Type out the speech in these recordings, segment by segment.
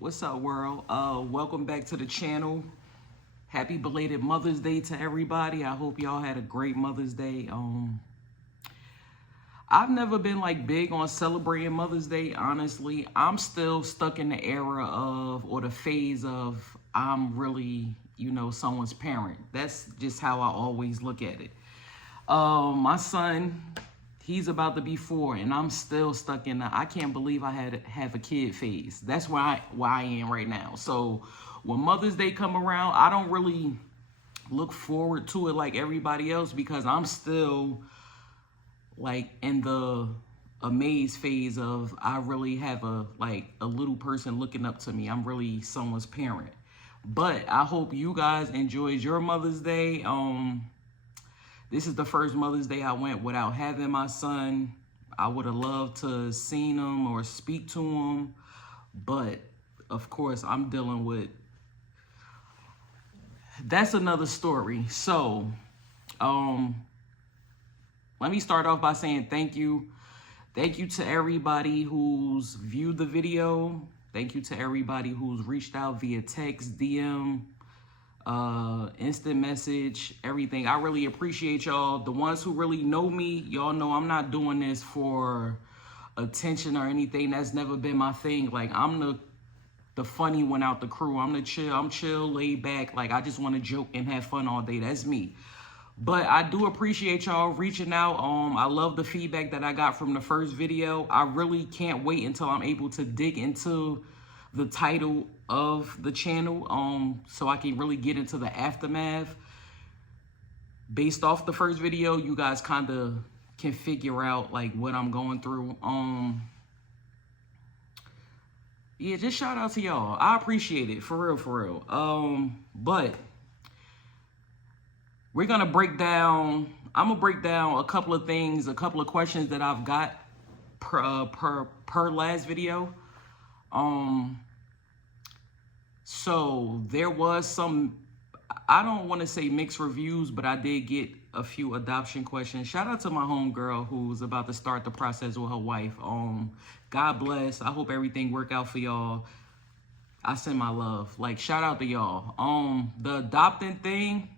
What's up, world? Welcome back to the channel. Happy belated Mother's Day to everybody. I hope y'all had a great Mother's Day. I've never been like big on celebrating Mother's Day, honestly. I'm still stuck in the era of, or the phase of, I'm really, someone's parent. That's just how I always look at it. My son, he's about to be 4, and I'm still stuck in the I can't believe I have a kid phase. That's where I am right now. So when Mother's Day come around, I don't really look forward to it like everybody else because I'm still like in the amazed phase of I really have a little person looking up to me. I'm really someone's parent. But I hope you guys enjoyed your Mother's Day. This is the first Mother's Day I went without having my son. I would have loved to seen him or speak to him, but of course I'm dealing with, that's another story. So, let me start off by saying thank you. Thank you to everybody who's viewed the video. Thank you to everybody who's reached out via text, DM, instant message, everything. I really appreciate y'all. The ones who really know me, y'all know I'm not doing this for attention or anything. That's never been my thing. Like, I'm the funny one out the crew. I'm chill, laid back. Like, I just want to joke and have fun all day. That's me. But I do appreciate y'all reaching out. I love the feedback that I got from the first video. I really can't wait until I'm able to dig into the title of the channel, so I can really get into the aftermath. Based off the first video, you guys kind of can figure out like what I'm going through. Yeah, just shout out to y'all. I appreciate it, for real. But we're gonna I'm gonna break down a couple of things, a couple of questions that I've got per last video. So there was some, I don't want to say mixed reviews, but I did get a few adoption questions. Shout out to my homegirl who's about to start the process with her wife. God bless. I hope everything work out for y'all. I send my love. Like, shout out to y'all. The adopting thing.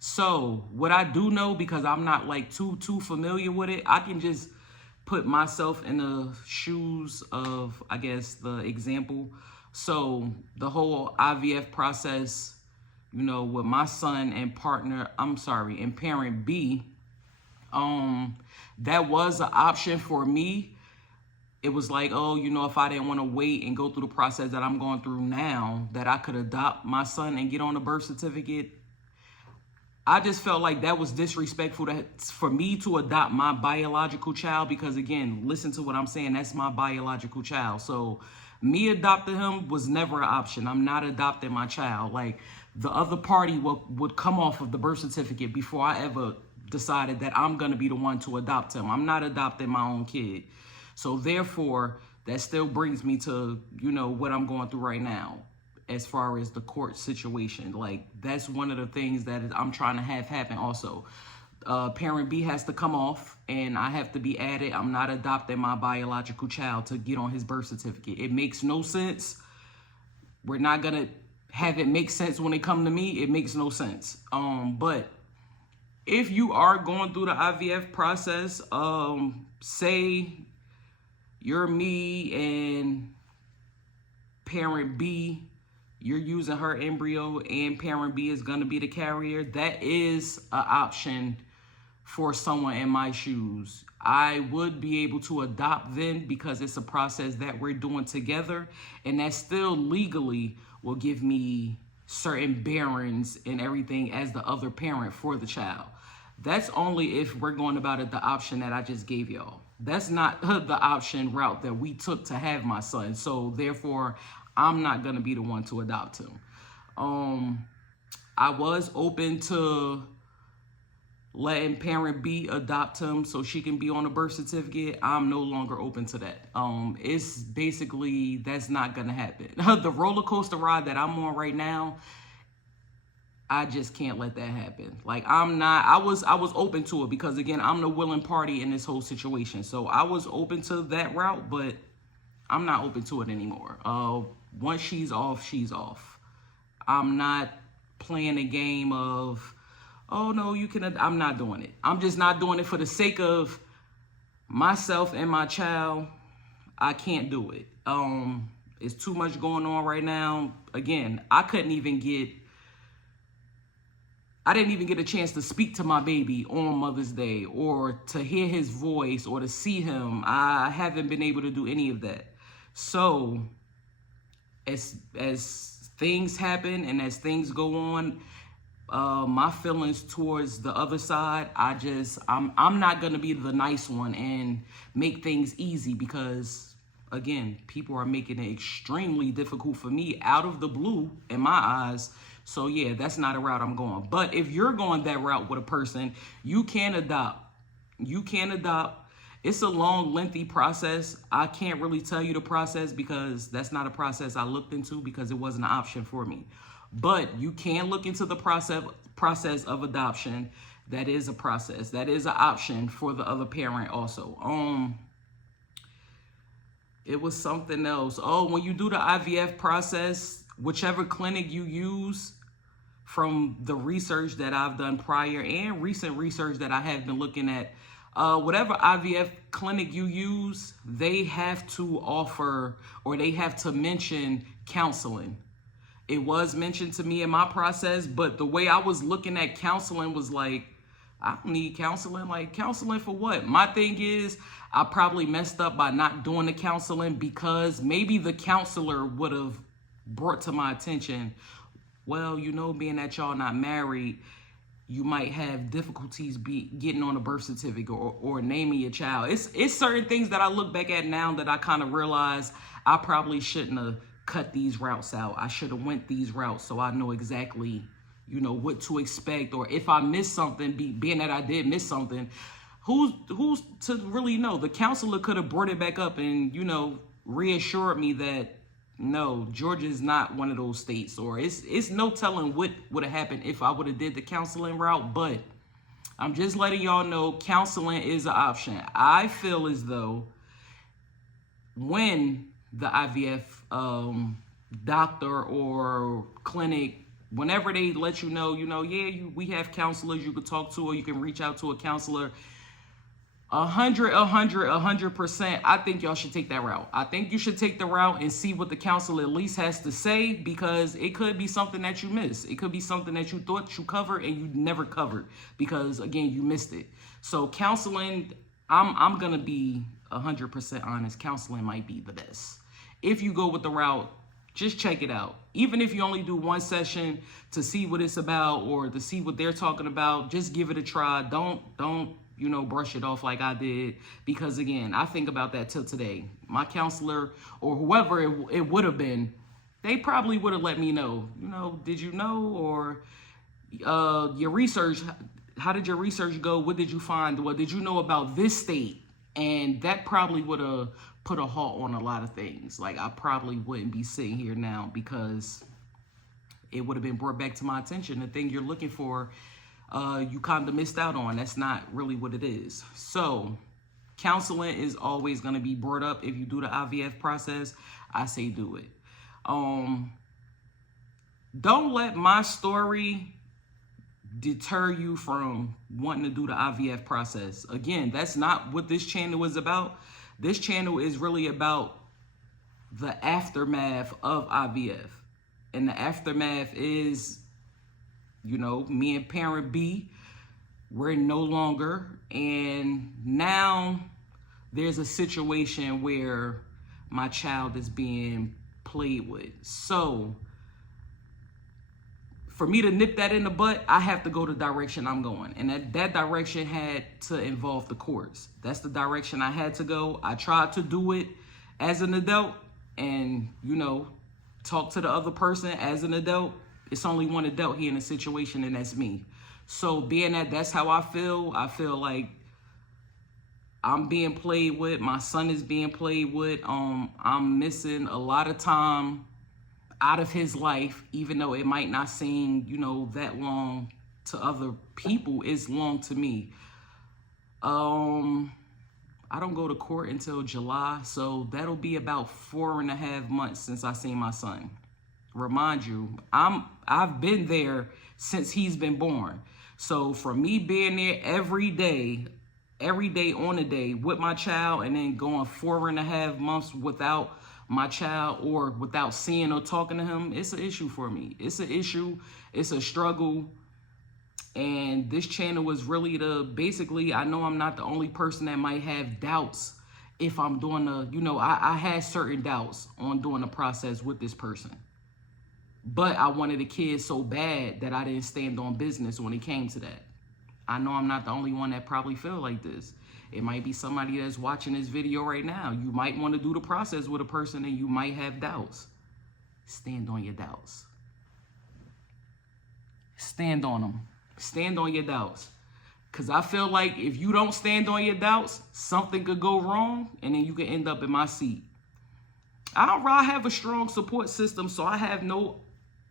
So what I do know, because I'm not like too familiar with it, I can just put myself in the shoes of, I guess, the example. So the whole IVF process, with my son and and parent B, that was an option for me. It was like, if I didn't want to wait and go through the process that I'm going through now, that I could adopt my son and get on a birth certificate. I just felt like that was disrespectful for me to adopt my biological child because, again, listen to what I'm saying. That's my biological child. So me adopting him was never an option. I'm not adopting my child. Like, the other party would come off of the birth certificate before I ever decided that I'm going to be the one to adopt him. I'm not adopting my own kid. So therefore, that still brings me to, what I'm going through right now. As far as the court situation, like that's one of the things that I'm trying to have happen also. Parent B has to come off and I have to be added. I'm not adopting my biological child to get on his birth certificate. It makes no sense. We're not gonna have it make sense when it come to me. It makes no sense. But if you are going through the IVF process, say you're me and parent B, you're using her embryo and parent B is going to be the carrier, that is an option for someone in my shoes. I would be able to adopt then because it's a process that we're doing together, and that still legally will give me certain bearings and everything as the other parent for the child. That's only if we're going about it the option that I just gave y'all. That's not the option route that we took to have my son. So therefore, I'm not going to be the one to adopt him. I was open to letting parent B adopt him so she can be on a birth certificate. I'm no longer open to that. It's basically, that's not going to happen. The roller coaster ride that I'm on right now, I just can't let that happen. Like, I was open to it because, again, I'm the willing party in this whole situation. So I was open to that route, but I'm not open to it anymore. once she's off, she's off. I'm not playing a game of, oh no, you can, I'm not doing it. I'm just not doing it for the sake of myself and my child. I can't do it. It's too much going on right now. Again, I didn't even get a chance to speak to my baby on Mother's Day or to hear his voice or to see him. I haven't been able to do any of that. So as things happen and as things go on, my feelings towards the other side, I'm not gonna be the nice one and make things easy, because again, people are making it extremely difficult for me out of the blue in my eyes. So yeah, that's not a route I'm going. But if you're going that route with a person, you can adopt. You can adopt. It's a long, lengthy process. I can't really tell you the process because that's not a process I looked into, because it wasn't an option for me. But you can look into the process of adoption. That is a process. That is an option for the other parent also. It was something else. Oh, when you do the IVF process, whichever clinic you use, from the research that I've done prior and recent research that I have been looking at, whatever IVF clinic you use, they have to offer, or they have to mention, counseling. It was mentioned to me in my process, but the way I was looking at counseling was like, I don't need counseling. Like, counseling for what? My thing is, I probably messed up by not doing the counseling, because maybe the counselor would have brought to my attention, well, you know, being that y'all not married, you might have difficulties getting on a birth certificate or naming your child. It's certain things that I look back at now that I kind of realize I probably shouldn't have cut these routes out. I should have went these routes so I know exactly, you know, what to expect. Or if I miss something, being that I did miss something, who's to really know? The counselor could have brought it back up and, you know, reassured me that, no, Georgia is not one of those states, or it's no telling what would have happened if I would have did the counseling route. But I'm just letting y'all know counseling is an option. I feel as though when the IVF doctor or clinic, whenever they let you know, we have counselors you could talk to, or you can reach out to a counselor, 100%, I think y'all should take that route. I think you should take the route and see what the counselor at least has to say, because it could be something that you missed. It could be something that you thought you covered and you never covered, because again, you missed it. So counseling, I'm gonna be 100% honest. Counseling might be the best. If you go with the route, just check it out. Even if you only do one session to see what it's about or to see what they're talking about, just give it a try. Don't brush it off like I did, because again, I think about that till today. My counselor or whoever it would have been, they probably would have let me know, did you know? Or your research, how did your research go? What did you find? What did you know about this state? And that probably would have put a halt on a lot of things. Like, I probably wouldn't be sitting here now, because it would have been brought back to my attention. The thing you're looking for, you kind of missed out on. That's not really what it is. So counseling is always going to be brought up. If you do the IVF process, I say do it. Don't let my story deter you from wanting to do the IVF process. Again, that's not what this channel is about. This channel is really about the aftermath of IVF. And the aftermath is, me and parent B, we're no longer. And now there's a situation where my child is being played with. So for me to nip that in the butt, I have to go the direction I'm going. And that direction had to involve the courts. That's the direction I had to go. I tried to do it as an adult and, talk to the other person as an adult. It's only one adult here in the situation, and that's me. So being that that's how I feel like I'm being played with. My son is being played with. I'm missing a lot of time out of his life, even though it might not seem, that long to other people. It's long to me. I don't go to court until July, so that'll be about 4.5 months since I seen my son. Remind you, I've been there since he's been born. So for me being there every day on the day with my child, and then going 4.5 months without my child or without seeing or talking to him, it's an issue for me. It's an issue. It's a struggle. And this channel was really basically, I know I'm not the only person that might have doubts if I'm doing I had certain doubts on doing the process with this person. But I wanted a kid so bad that I didn't stand on business when it came to that. I know I'm not the only one that probably feel like this. It might be somebody that's watching this video right now. You might want to do the process with a person and you might have doubts. Stand on your doubts. Stand on them. Stand on your doubts. Because I feel like if you don't stand on your doubts, something could go wrong and then you could end up in my seat. I have a strong support system, so I have no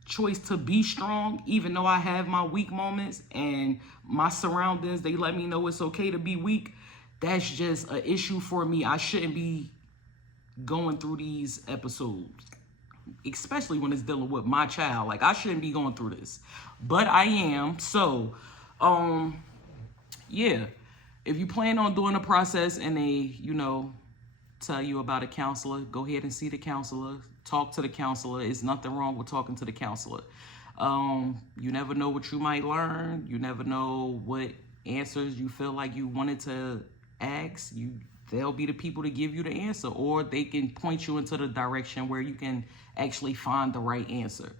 choice to be strong, even though I have my weak moments and my surroundings, they let me know it's okay to be weak. That's just an issue for me. I shouldn't be going through these episodes, especially when it's dealing with my child. Like, I shouldn't be going through this, but I am. So, yeah, if you plan on doing a process and they, tell you about a counselor, go ahead and see the counselor. Talk to the counselor. There's nothing wrong with talking to the counselor. You never know what you might learn. You never know what answers you feel like you wanted to ask. They'll be the people to give you the answer, or they can point you into the direction where you can actually find the right answer.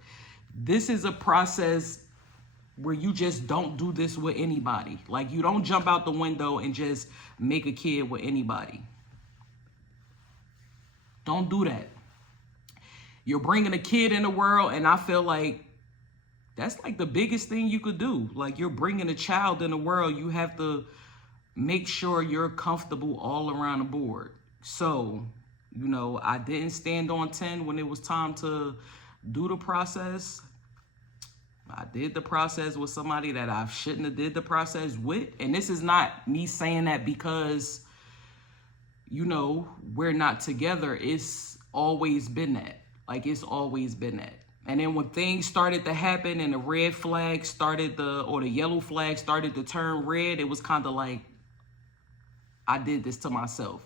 This is a process where you just don't do this with anybody. Like, you don't jump out the window and just make a kid with anybody. Don't do that. You're bringing a kid in the world, and I feel like that's like the biggest thing you could do. Like, you're bringing a child in the world. You have to make sure you're comfortable all around the board. So, I didn't stand on 10 when it was time to do the process. I did the process with somebody that I shouldn't have did the process with. And this is not me saying that because, we're not together. It's always been that. Like, it's always been that. And then when things started to happen and the red flag started or the yellow flag started to turn red, it was kind of like, I did this to myself.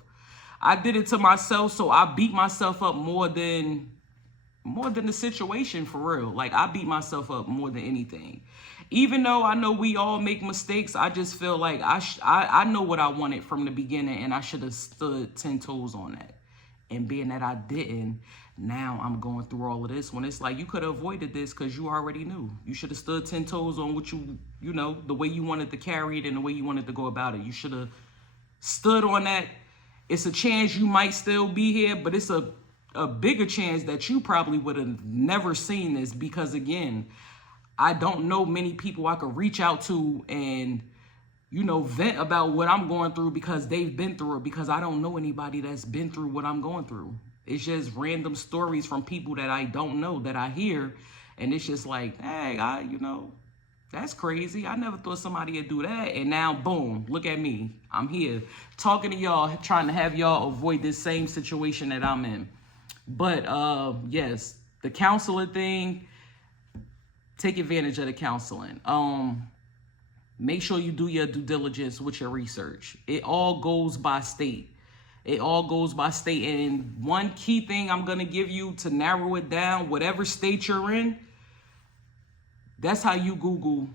I did it to myself, so I beat myself up more than the situation, for real. Like, I beat myself up more than anything. Even though I know we all make mistakes, I just feel like I know what I wanted from the beginning, and I should have stood 10 toes on that. And being that I didn't, now I'm going through all of this when it's like, you could have avoided this because you already knew. You should have stood 10 toes on what the way you wanted to carry it and the way you wanted to go about it. You should have stood on that. It's a chance you might still be here, but it's a bigger chance that you probably would have never seen this, because, again, I don't know many people I could reach out to and, vent about what I'm going through because they've been through it, because I don't know anybody that's been through what I'm going through. It's just random stories from people that I don't know that I hear, and it's just like, hey, that's crazy. I never thought somebody would do that. And now, boom, look at me. I'm here talking to y'all, trying to have y'all avoid this same situation that I'm in. But, yes, the counselor thing, take advantage of the counseling. Make sure you do your due diligence with your research. It all goes by state. It all goes by state. And one key thing I'm going to give you to narrow it down, whatever state you're in, that's how you Google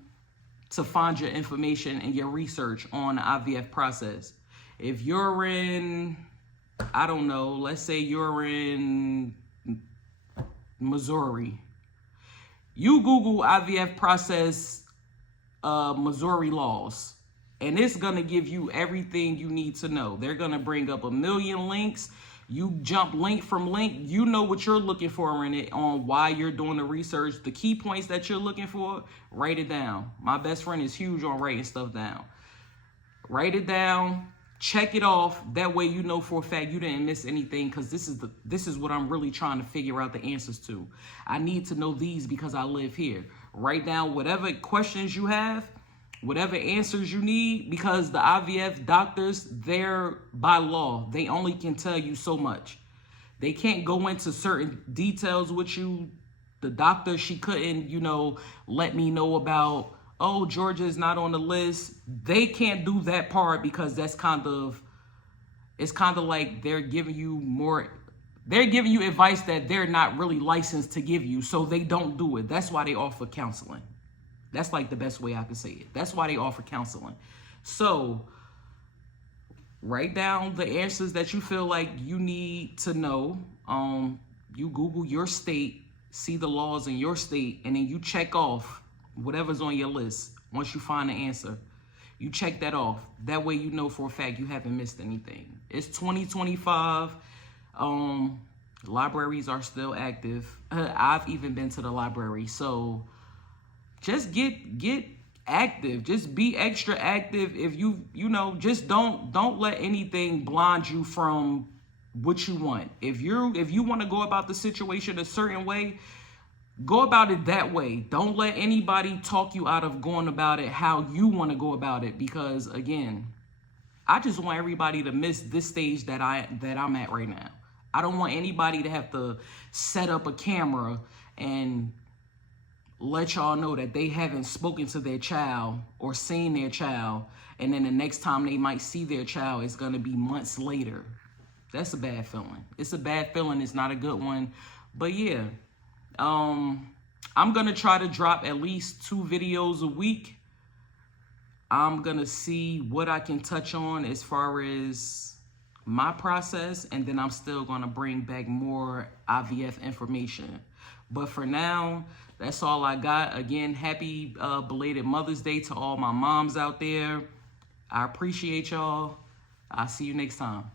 to find your information and your research on the IVF process. If you're in, I don't know, let's say you're in Missouri, you Google IVF process, Missouri laws, and it's going to give you everything you need to know. They're going to bring up a million links. You jump link from link. You know what you're looking for in it, on why you're doing the research. The key points that you're looking for, write it down. My best friend is huge on writing stuff down. Write it down. Check it off. That way you know for a fact you didn't miss anything, because this is what I'm really trying to figure out the answers to. I need to know these because I live here. Write down whatever questions you have, whatever answers you need, because the IVF doctors, they're by law, they only can tell you so much. They can't go into certain details with you. The doctor, she couldn't, let me know about, oh, Georgia is not on the list. They can't do that part because it's kind of like they're giving you advice that they're not really licensed to give you, so they don't do it. That's why they offer counseling. That's like the best way I can say it. That's why they offer counseling. So write down the answers that you feel like you need to know. You Google your state, see the laws in your state, and then you check off whatever's on your list. Once you find the answer, you check that off. That way you know for a fact you haven't missed anything. It's 2025. Libraries are still active. I've even been to the library. So just get active. Just be extra active. If just don't let anything blind you from what you want. If you want to go about the situation a certain way, go about it that way. Don't let anybody talk you out of going about it how you want to go about it, because again, I just want everybody to miss this stage that I'm at right now. I don't want anybody to have to set up a camera and let y'all know that they haven't spoken to their child or seen their child, and then the next time they might see their child is going to be months later. That's a bad feeling. It's a bad feeling. It's not a good one. But yeah, I'm going to try to drop at least 2 videos a week. I'm going to see what I can touch on as far as my process, and then I'm still going to bring back more IVF information. But for now, that's all I got. Again, happy belated Mother's Day to all my moms out there. I appreciate y'all. I'll see you next time.